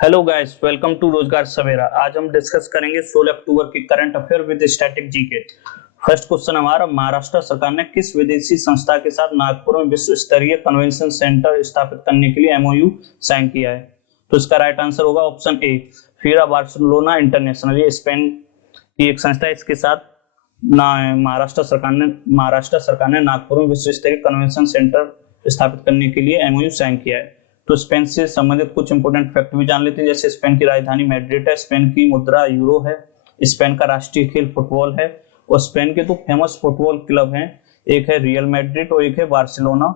Hello guys, welcome to रोजगार सवेरा। आज हम डिस्कस करेंगे 16 अक्टूबर की current affair with static GK. First question हमारा, महाराष्ट्र सरकार ने किस विदेशी संस्था के साथ नागपुर में विश्व स्तरीय कन्वेंशन सेंटर स्थापित करने के लिए एमओयू साइन किया है? तो इसका राइट आंसर होगा ऑप्शन ए, फिरा बार्सिलोना इंटरनेशनल। ये स्पेन की एक संस्था है, इसके साथ महाराष्ट्र सरकार ने नागपुर में विश्व स्तरीय कन्वेंशन सेंटर स्थापित करने के लिए एमओयू साइन किया है। तो स्पेन से संबंधित कुछ इंपोर्टेंट फैक्ट भी जान लेते हैं, जैसे स्पेन की राजधानी मैड्रिड है, स्पेन की मुद्रा यूरो है, स्पेन का राष्ट्रीय खेल फुटबॉल है, और स्पेन के तो फेमस फुटबॉल क्लब हैं, एक है रियल मैड्रिड और एक है बार्सिलोना।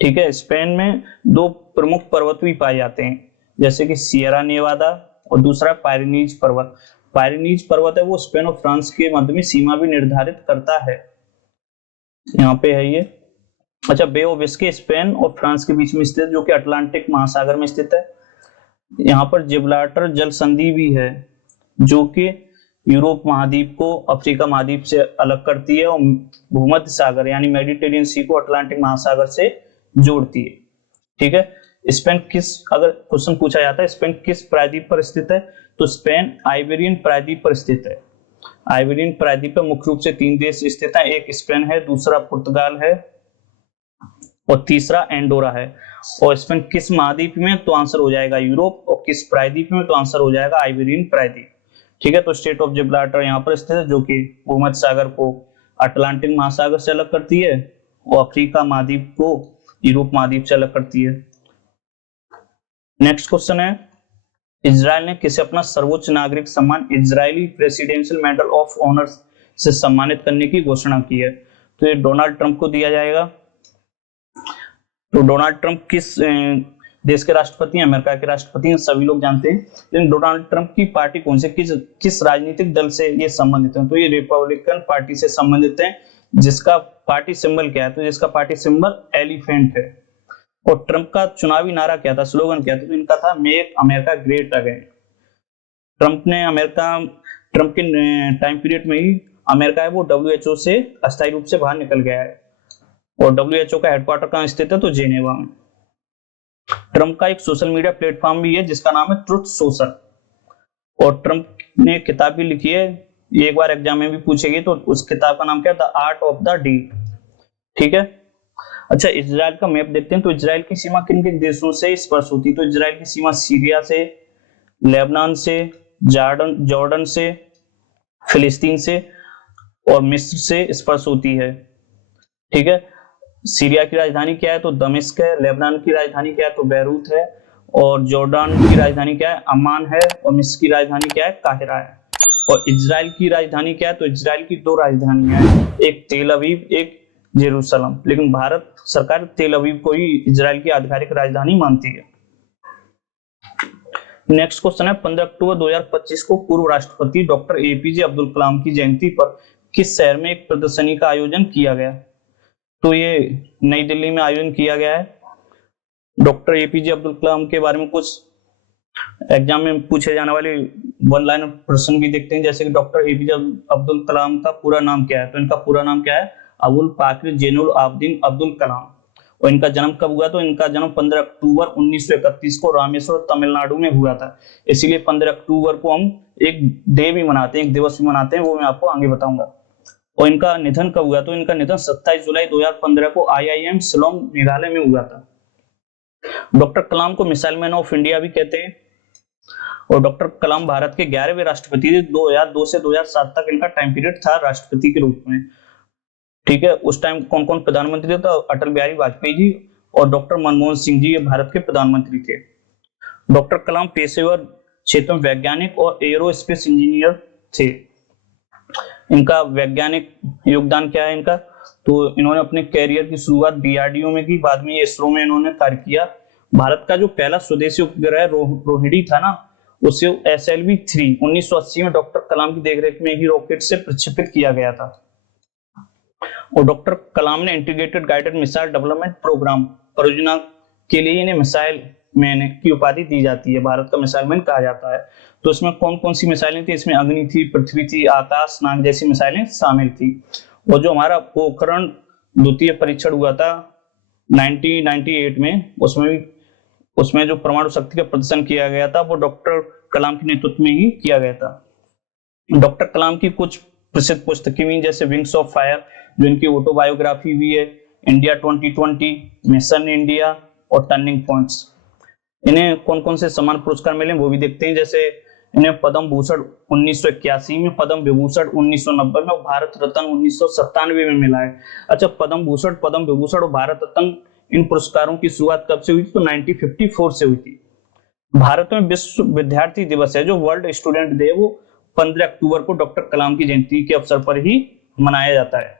ठीक है, स्पेन में दो प्रमुख पर्वत भी पाए जाते हैं, जैसे कि सियरा नेवादा और दूसरा पायरेनीज पर्वत। पायरेनीज पर्वत है वो स्पेन और फ्रांस के मध्य में सीमा भी निर्धारित करता है। यहाँ पे है ये। अच्छा, बे ऑफ बिस्के स्पेन और फ्रांस के बीच में स्थित, जो कि अटलांटिक महासागर में स्थित है। यहाँ पर जिब्राल्टर जल संधि भी है, जो कि यूरोप महाद्वीप को अफ्रीका महाद्वीप से अलग करती है और भूमध्य सागर यानी मेडिटेरियन सी को अटलांटिक महासागर से जोड़ती है। ठीक है, स्पेन किस, अगर क्वेश्चन पूछा जाता है स्पेन किस प्रायद्वीप पर स्थित है, तो स्पेन आइबेरियन प्रायद्वीप पर स्थित है। आइबेरियन प्रायद्वीप पर मुख्य रूप से 3 देश स्थित हैं, एक स्पेन है, दूसरा पुर्तगाल है और तीसरा एंडोरा है। और स्पेन किस महाद्वीप में, तो आंसर हो जाएगा यूरोप, और किस प्रायद्वीप में, तो आंसर हो जाएगा आइबेरियन प्रायद्वीप। ठीक है, तो स्टेट ऑफ जिब्राल्टर यहाँ पर स्थित है, जो कि भूमध्य सागर को अटलांटिक महासागर से अलग करती है और अफ्रीका महाद्वीप को यूरोप महाद्वीप से अलग करती है। नेक्स्ट क्वेश्चन है, इजराइल ने किसे अपना सर्वोच्च नागरिक सम्मान Israeli presidential medal of honour से सम्मानित करने की घोषणा की है? तो ये डोनाल्ड ट्रंप को दिया जाएगा। तो डोनाल्ड ट्रंप किस देश के राष्ट्रपति हैं? अमेरिका के राष्ट्रपति हैं, सभी लोग जानते हैं। लेकिन डोनाल्ड ट्रंप की पार्टी कौन से, किस राजनीतिक दल से ये संबंधित है? तो ये रिपब्लिकन पार्टी से संबंधित है, जिसका पार्टी सिंबल क्या है? तो जिसका पार्टी सिंबल एलिफेंट है। और ट्रंप का चुनावी नारा क्या था, स्लोगन क्या था? तो इनका था make America great again. Trump के टाइम पीरियड में ही अमेरिका है वो WHO से अस्थायी रूप से बाहर निकल गया है, और WHO का हेडक्वार्टर कहाँ स्थित है? तो जेनेवा में। ट्रंप का एक सोशल मीडिया प्लेटफॉर्म भी है, जिसका नाम है ट्रुथ सोशल। और ट्रंप ने किताब भी लिखी है, ये एक बार एग्जाम में भी पूछेगी, तो उस किताब का नाम क्या है? The art of the deal. ठीक है। अच्छा, इजराइल का मैप देखते हैं। तो इजराइल की सीमा किन किन देशों से स्पर्श होती है? तो इजराइल की सीमा सीरिया से, लेबनान से, जॉर्डन से, फिलिस्तीन से और मिस्र से स्पर्श होती है। ठीक है, सीरिया की राजधानी क्या है? तो दमिश्क है। लेबनान की राजधानी क्या है? तो बैरूत है। और जॉर्डन की राजधानी क्या है? अम्मान है। और मिस्र की राजधानी क्या है? काहिरा है। और इजराइल की राजधानी क्या है? तो इजराइल की 2 राजधानियां हैं, एक तेल अवीव, एक जेरूसलम। लेकिन भारत सरकार तेल अवीव को ही इजराइल की आधिकारिक राजधानी मानती है। नेक्स्ट क्वेश्चन है, 15 अक्टूबर 2025 को पूर्व राष्ट्रपति डॉक्टर APJ अब्दुल कलाम की जयंती पर किस शहर में एक प्रदर्शनी का आयोजन किया गया? तो ये नई दिल्ली में आयोजन किया गया है। डॉक्टर APJ अब्दुल कलाम के बारे में कुछ एग्जाम में पूछे जाने वाले 1 लाइन प्रश्न भी देखते हैं, जैसे कि डॉक्टर APJ अब्दुल कलाम का पूरा नाम क्या है? तो इनका पूरा नाम क्या है? अबुल पाकिर जैनुल आबदीन अब्दुल कलाम। और इनका जन्म कब हुआ? तो इनका जन्म 15 अक्टूबर 1931 को रामेश्वर तमिलनाडु में हुआ था। इसीलिए 15 अक्टूबर को हम एक डे भी मनाते हैं, एक दिवस भी मनाते हैं, वो मैं आपको आगे बताऊंगा। और इनका निधन कब हुआ? तो इनका निधन 27 जुलाई 2015 को IIM शिलोंग मेघालय में हुआ था। डॉक्टर कलाम को मिसाइल मैन ऑफ इंडिया भी कहते हैं। और डॉक्टर कलाम भारत के 11वें राष्ट्रपति थे। 2002 से 2007 तक इनका टाइम पीरियड था राष्ट्रपति के रूप में। ठीक है, उस टाइम कौन कौन प्रधानमंत्री थे? तो अटल बिहारी वाजपेयी जी और डॉक्टर मनमोहन सिंह जी, ये भारत के प्रधानमंत्री थे। डॉक्टर कलाम पेशेवर क्षेत्र में वैज्ञानिक और एरोस्पेस इंजीनियर थे। इनका वैज्ञानिक योगदान क्या है इनका? तो इन्होंने अपने कैरियर की शुरुआत DRDO में की, बाद में इसरो में इन्होंने कार्य किया। भारत का जो पहला स्वदेशी उपग्रह रोहिणी था ना, उसे SLV-3 1980 में डॉक्टर कलाम की देखरेख में ही रॉकेट से प्रक्षेपित किया गया था। और डॉक्टर कलाम ने integrated guided missile development programme परियोजना के लिए इन्हें मिसाइल मैन की उपाधि दी जाती है, भारत का मिसाइल मैन कहा जाता है। तो इसमें कौन कौन सी मिसाइलें थी? इसमें अग्नि थी, पृथ्वी थी, आकाश, नाग जैसी मिसाइलें शामिल थी। और जो हमारा पोखरण द्वितीय परीक्षण हुआ था 1998 में, उसमें भी उसमें जो परमाणु शक्ति का प्रदर्शन किया गया था वो डॉक्टर कलाम के नेतृत्व में ही किया गया था। डॉक्टर कलाम की कुछ प्रसिद्ध पुस्तकें भी जैसे विंग्स ऑफ फायर जो इनकी ऑटोबायोग्राफी भी है, इंडिया 2020, मिशन इंडिया और टर्निंग पॉइंट्स। इन्हें कौन कौन से सम्मान पुरस्कार मिले वो भी देखते हैं। जैसे इन्हें पद्म भूषण 1981 में, पद्म विभूषण 1990 में और भारत रत्न 1997 में मिला है। अच्छा, पद्म भूषण, पद्म विभूषण और भारत रत्न इन पुरस्कारों की शुरुआत कब से हुई थी? तो 1954 से हुई थी। भारत में विश्व विद्यार्थी दिवस है जो वर्ल्ड स्टूडेंट डे, वो 15 अक्टूबर को डॉक्टर कलाम की जयंती के अवसर पर ही मनाया जाता है।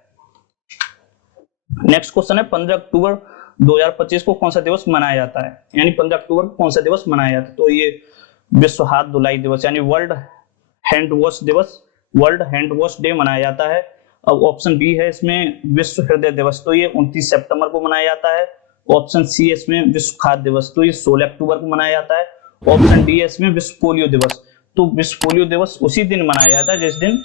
नेक्स्ट क्वेश्चन है 15 अक्टूबर 2025 को कौन सा दिवस मनाया जाता है? यानी 15 अक्टूबर को कौन सा दिवस मनाया जाता है? तो ये विश्व हाथ धुलाई दिवस यानी वर्ल्ड हैंड वॉश दिवस, वर्ल्ड हैंड वॉश डे मनाया जाता है। अब ऑप्शन बी है इसमें विश्व हृदय दिवस, तो ये 29 सितंबर को मनाया जाता है। ऑप्शन सी है इसमें विश्व खाद्य दिवस, तो ये 16 अक्टूबर को मनाया जाता है। ऑप्शन डी है इसमें विश्व पोलियो दिवस, तो विश्व पोलियो दिवस उसी दिन मनाया जाता है जिस दिन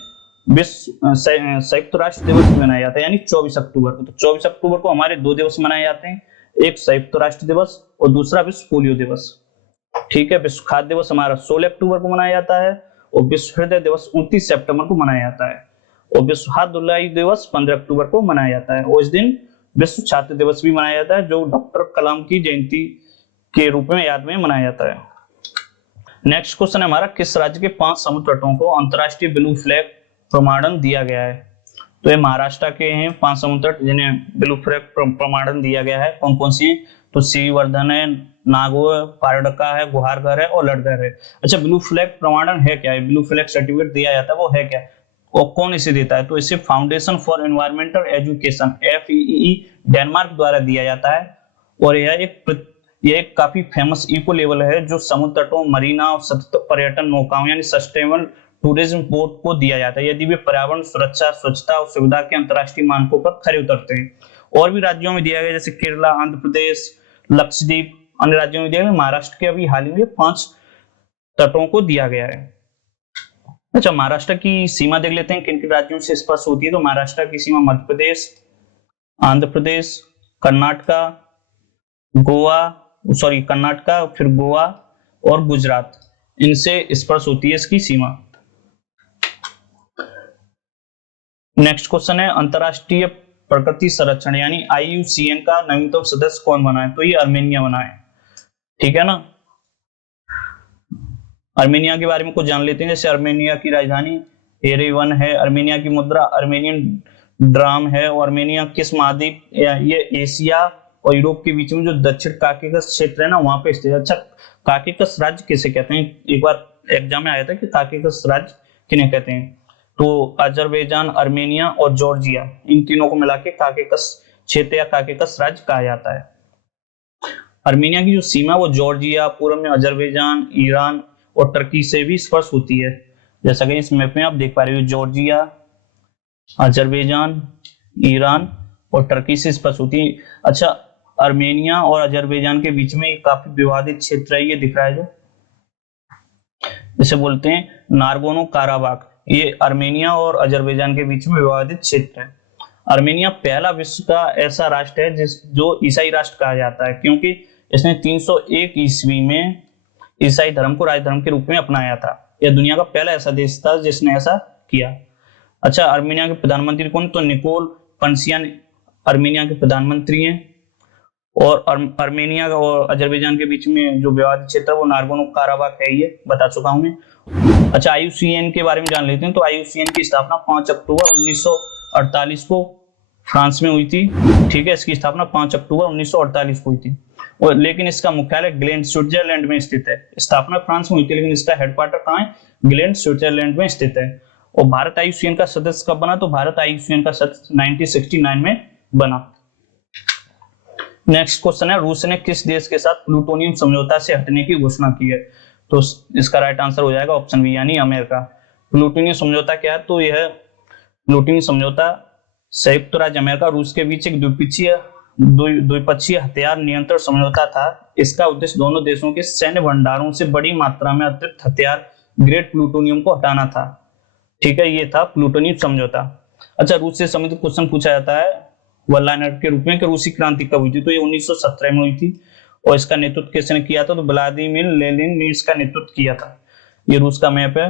विश्व संयुक्त राष्ट्र दिवस मनाया जाता है, यानी 24 अक्टूबर को। तो 24 अक्टूबर को हमारे दो दिवस मनाए जाते हैं, एक संयुक्त राष्ट्र दिवस और दूसरा विश्व पोलियो दिवस। ठीक है, विश्व खाद्य दिवस हमारा 16 अक्टूबर को मनाया जाता है और विश्व हृदय दिवस 29 सितंबर को मनाया जाता है और विश्व हाथ धुलाई दिवस 15 अक्टूबर को मनाया जाता है। और इस दिन विश्व छात्र दिवस भी मनाया जाता है जो डॉक्टर कलाम की जयंती के रूप में याद में मनाया जाता है। नेक्स्ट क्वेश्चन है हमारा, किस राज्य के 5 समुद्र तटों को अंतरराष्ट्रीय ब्लू फ्लैग प्रमाणन दिया गया है? तो ये महाराष्ट्र के हैं 5 समुद्र तट जिन्हें ब्लू फ्लैग प्रमाणन दिया गया है। कौन कौन सी? तो श्रीवर्धन है, नागौर, पारडका है, गुहारघर है और लड़घर है। अच्छा, ब्लू फ्लैग प्रमाणन है क्या है? ब्लू फ्लैग सर्टिफिकेट दिया जाता है वो है क्या और कौन इसे देता है? तो इसे foundation for environmental education FEE Denmark द्वारा दिया जाता है और यह एक काफी फेमस इको लेवल है जो समुद्र तटों, मरीना और सतत पर्यटन नौकाओं यानी सस्टेनेबल टूरिज्म बोर्ड को दिया जाता है यदि वे पर्यावरण, सुरक्षा, स्वच्छता और सुविधा के अंतर्राष्ट्रीय मानकों पर खरे उतरते हैं। और भी राज्यों में दिया गया जैसे केरला, आंध्र प्रदेश, लक्षद्वीप, अन्य राज्यों में दिया गया। महाराष्ट्र के अभी हाल ही में 5 तटों को दिया गया है। अच्छा, महाराष्ट्र की सीमा देख लेते हैं किन किन राज्यों से स्पर्श होती है। तो महाराष्ट्र की सीमा मध्य प्रदेश, आंध्र प्रदेश, कर्नाटका, कर्नाटका, फिर गोवा और गुजरात, इनसे स्पर्श होती है इसकी सीमा। नेक्स्ट क्वेश्चन है, अंतरराष्ट्रीय प्रकृति संरक्षण यानी IUCN का नवीनतम सदस्य कौन बना है? तो ये अर्मेनिया बना है। ठीक है ना, अर्मेनिया के बारे में कुछ जान लेते हैं। जैसे अर्मेनिया की राजधानी एरेवन है, अर्मेनिया की मुद्रा अर्मेनियन ड्राम है और अर्मेनिया किस महाद्वीप, ये एशिया और यूरोप के बीच में जो दक्षिण काकेकस क्षेत्र है ना वहां पे स्थित है। अच्छा, काकेकस राज्य किसे कहते हैं? एक बार एग्जाम में आया था कि काकेकस राज्य किन्हें कहते हैं? तो अजरबैजान, अर्मेनिया और जॉर्जिया, इन तीनों को मिला के काकेकस क्षेत्र या काकेकस राज्य कहा जाता है। अर्मेनिया की जो सीमा वो जॉर्जिया, पूर्व में अजरबैजान, ईरान और टर्की से भी स्पर्श होती है। जैसा कि इस मैप में आप देख पा रहे हो, जॉर्जिया, अजरबैजान, ईरान और टर्की से स्पर्श होती है। अच्छा, अर्मेनिया और अजरबैजान के बीच में काफी विवादित क्षेत्र है, ये दिख रहा है जो इसे बोलते हैं नागोर्नो काराबाख। ये अर्मेनिया और अजरबैजान के बीच में विवादित क्षेत्र है। अर्मेनिया पहला विश्व का ऐसा राष्ट्र है जो ईसाई राष्ट्र कहा जाता है क्योंकि इसने 301 ईस्वी में ईसाई धर्म को राजधर्म के रूप में अपनाया था। यह दुनिया का पहला ऐसा देश था जिसने ऐसा किया। अच्छा, अर्मेनिया के प्रधानमंत्री कौन? तो निकोल पंसियान अर्मेनिया के प्रधानमंत्री हैं और अर्मेनिया और अजरबैजान के बीच में जो विवादित क्षेत्र है वो नागोर्नो काराबाख है, ये बता चुका हूं मैं। अच्छा, IUCN के बारे में जान लेते हैं। तो IUCN की स्थापना 5 अक्टूबर 1948 को फ्रांस में हुई थी। ठीक है, इसकी स्थापना 5 अक्टूबर 1948 को हुई थी और लेकिन इसका मुख्यालय ग्लेन स्विट्जरलैंड में स्थित है। स्थापना फ्रांस में हुई थी लेकिन इसका हेडक्वार्टर कहाँ है? ग्लेन स्विट्जरलैंड में स्थित है। और भारत IUCN का सदस्य कब बना? तो भारत IUCN का सदस्य 1969 में बना। नेक्स्ट क्वेश्चन है, रूस ने किस देश के साथ प्लूटोनियम समझौता से हटने की घोषणा की है? तो इसका राइट आंसर हो जाएगा ऑप्शन बी यानी अमेरिका। प्लूटोनियम समझौता क्या है? तो यह प्लूटोनियम समझौता संयुक्त राज्य अमेरिका रूस के बीच एक द्विपक्षीय हथियार नियंत्रण समझौता था। इसका उद्देश्य दोनों देशों के सैन्य भंडारों से बड़ी मात्रा में अतिरिक्त हथियार ग्रेड प्लूटोनियम को हटाना था। ठीक है, ये था प्लूटोनियम समझौता। अच्छा, रूस से संबंधित क्वेश्चन पूछा जाता है वन लाइनर के रूप में कि रूसी क्रांति कब हुई थी? तो ये 1917 में हुई थी और इसका नेतृत्व किसने किया था? तो व्लादिमीर लेनिन ने इसका नेतृत्व किया था। ये रूस का मैप है।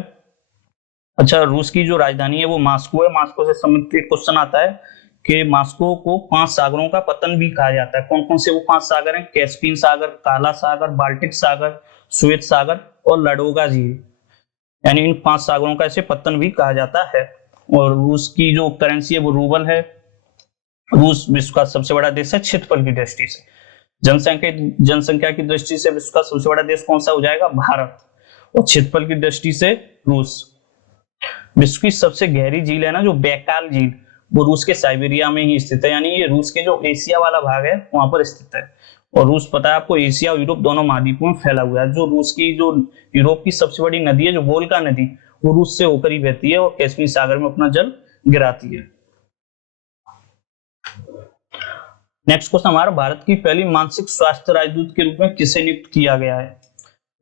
अच्छा, रूस की जो राजधानी है वो मास्को है। मास्को से संबंधित एक क्वेश्चन आता है कि मास्को को 5 सागरों का पतन भी कहा जाता है। कौन कौन से वो 5 सागर हैं? कैस्पियन सागर, काला सागर, बाल्टिक सागर, श्वेत सागर और लाडोगा झील, यानी इन 5 सागरों का इसे पतन भी कहा जाता है। और रूस की जो करेंसी है वो रूबल है। रूस विश्व का सबसे बड़ा देश है क्षेत्रफल की दृष्टि से। जनसंख्या की दृष्टि से विश्व का सबसे बड़ा देश कौन सा हो जाएगा? भारत। और क्षेत्रफल की दृष्टि से रूस। विश्व की सबसे गहरी झील है ना जो बैकाल झील, वो रूस के साइबेरिया में ही स्थित है, यानी ये रूस के जो एशिया वाला भाग है वहां पर स्थित है। और रूस पता है आपको एशिया और यूरोप दोनों महाद्वीपों में फैला हुआ है। जो रूस की जो यूरोप की सबसे बड़ी नदी है जो वोल्गा नदी, वो रूस से होकर ही बहती है और कैस्पियन सागर में अपना जल गिराती है। नेक्स्ट क्वेश्चन हमारा, भारत की पहली मानसिक स्वास्थ्य राजदूत के रूप में किसे नियुक्त किया गया है?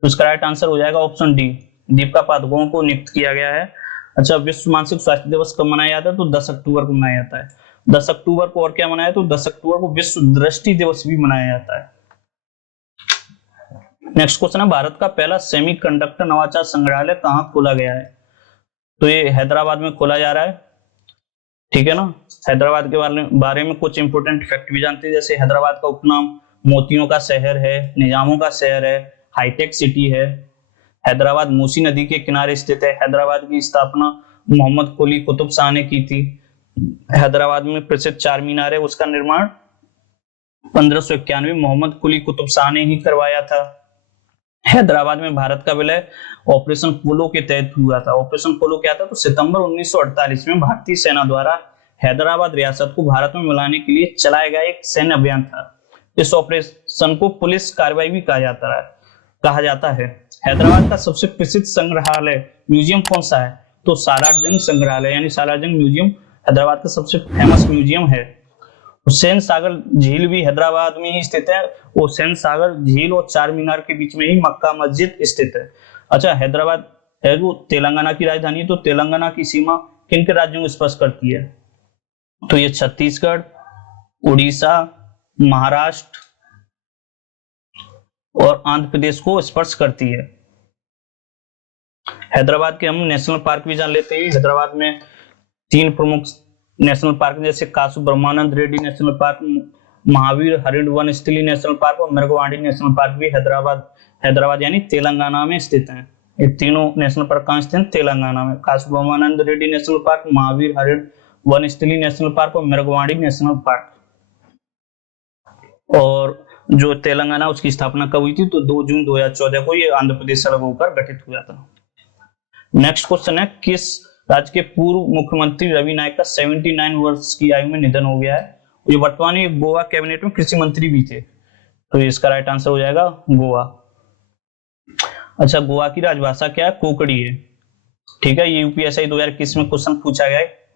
तो इसका राइट आंसर हो जाएगा ऑप्शन डी, दीपिका पादुकोण को नियुक्त किया गया है। अच्छा, विश्व मानसिक स्वास्थ्य दिवस कब मनाया जाता है? तो 10 अक्टूबर को मनाया जाता है। 10 अक्टूबर को और क्या मनाया? तो 10 अक्टूबर को विश्व दृष्टि दिवस भी मनाया जाता है। नेक्स्ट क्वेश्चन है, भारत का पहला सेमीकंडक्टर नवाचार संग्रहालय कहाँ खोला गया है? तो ये हैदराबाद में खोला जा रहा है। ठीक है ना। हैदराबाद के बारे में कुछ इंपोर्टेंट फैक्ट भी जानते हैं, जैसे हैदराबाद का उपनाम मोतियों का शहर है, निजामों का शहर है, हाईटेक सिटी है। हैदराबाद मूसी नदी के किनारे स्थित है। हैदराबाद की स्थापना मोहम्मद कुली कुतुब शाह ने की थी। हैदराबाद में प्रसिद्ध चार मीनार है, उसका निर्माण 1591 मोहम्मद कुली कुतुब शाह ने ही करवाया था। हैदराबाद में भारत का विलय ऑपरेशन पोलो के तहत हुआ था। ऑपरेशन पोलो क्या था? तो सितंबर 1948 में भारतीय सेना द्वारा हैदराबाद रियासत को भारत में मिलाने के लिए चलाया गया एक सैन्य अभियान था। इस ऑपरेशन को पुलिस कार्रवाई भी कहा जाता है। हैदराबाद का सबसे प्रसिद्ध संग्रहालय म्यूजियम कौन सा है? तो सालारजंग संग्रहालय, यानी सालारजंग म्यूजियम हैदराबाद का सबसे फेमस म्यूजियम है। हुसैन सागर झील भी हैदराबाद में ही स्थित है। हुसैन सागर झील और चार मीनार के बीच में ही मक्का मस्जिद स्थित है। अच्छा, हैदराबाद है वो तेलंगाना की राजधानी है, तो तेलंगाना की सीमा किन के राज्यों को स्पर्श करती है? तो ये छत्तीसगढ़, उड़ीसा, महाराष्ट्र और आंध्र प्रदेश को स्पर्श करती है। हैदराबाद के हम नेशनल पार्क भी जान लेते हैं। हैदराबाद में 3 प्रमुख नेशनल पार्क जैसे कासु ब्रह्मानंद रेड्डी नेशनल पार्क, महावीर हरिण वनस्थली नेशनल पार्क और मृगवाड़ी नेशनल पार्क भी हैदराबाद यानी तेलंगाना में स्थित हैं। ये तीनों नेशनल पार्क कहाँ स्थित हैं? तेलंगाना में। कासु ब्रह्मानंद रेड्डी नेशनल पार्क, महावीर हरिण वनस्थली नेशनल पार्क और मृगवाड़ी नेशनल पार्क। और जो तेलंगाना उसकी स्थापना कब हुई थी? तो 2 जून 2014 को ये आंध्र प्रदेश से अलग होकर गठित हुआ था। नेक्स्ट क्वेश्चन है, किस राज्य के पूर्व मुख्यमंत्री रवि नायक का 79 वर्ष की आयु में निधन हो गया है? ये वर्तमान में गोवा कैबिनेट में कृषि मंत्री भी थे। तो इसका राइट आंसर हो जाएगा गोवा। अच्छा, गोवा की राजभाषा क्या है? कोंकणी है। ठीक है, ये यूपीएससी 2021 में क्वेश्चन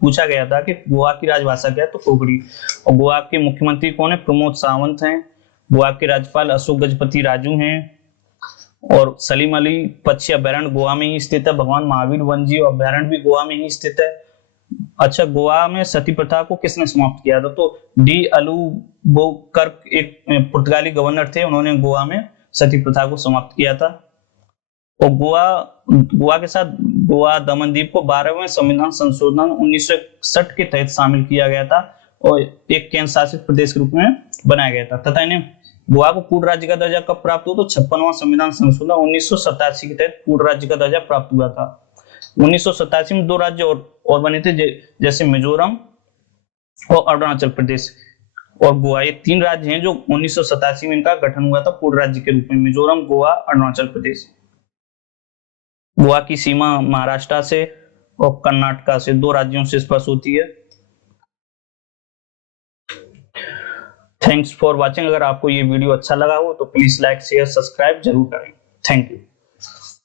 पूछा गया था कि गोवा की राजभाषा क्या है? तो कोंकणी। और गोवा के मुख्यमंत्री कौन है? प्रमोद सावंत हैं। गोवा के राज्यपाल अशोक गजपति राजू हैं। और सलीम अली पक्षी अभ्यारण्य गोवा में ही स्थित है। भगवान महावीर वन्यजीव अभ्यारण्य भी गोवा में ही स्थित है। अच्छा, गोवा में सती प्रथा को किसने समाप्त किया था? तो डी अल्बुकर्क एक पुर्तगाली गवर्नर थे, उन्होंने गोवा में सती प्रथा को समाप्त किया था। और गोवा के साथ गोवा दमन द्वीप को 12वें संविधान संशोधन 1961 के तहत शामिल किया गया था और एक केंद्र शासित प्रदेश के रूप में बनाया गया था। तथा इन्हें गोवा को पूर्ण राज्य का दर्जा कब प्राप्त हुआ? तो 56वां संविधान संशोधन 1987 के तहत पूर्ण राज्य का दर्जा प्राप्त हुआ था। 1987 में 2 राज्य और बने थे, जैसे मिजोरम और अरुणाचल प्रदेश और गोवा। ये 3 राज्य हैं जो 1987 में इनका गठन हुआ था पूर्ण राज्य के रूप में। मिजोरम, गोवा, अरुणाचल प्रदेश। गोवा की सीमा महाराष्ट्र से और कर्नाटक से 2 राज्यों से स्पर्श होती है। Thanks for watching. अगर आपको ये वीडियो अच्छा लगा हो तो प्लीज लाइक शेयर सब्सक्राइब जरूर करें। Thank you.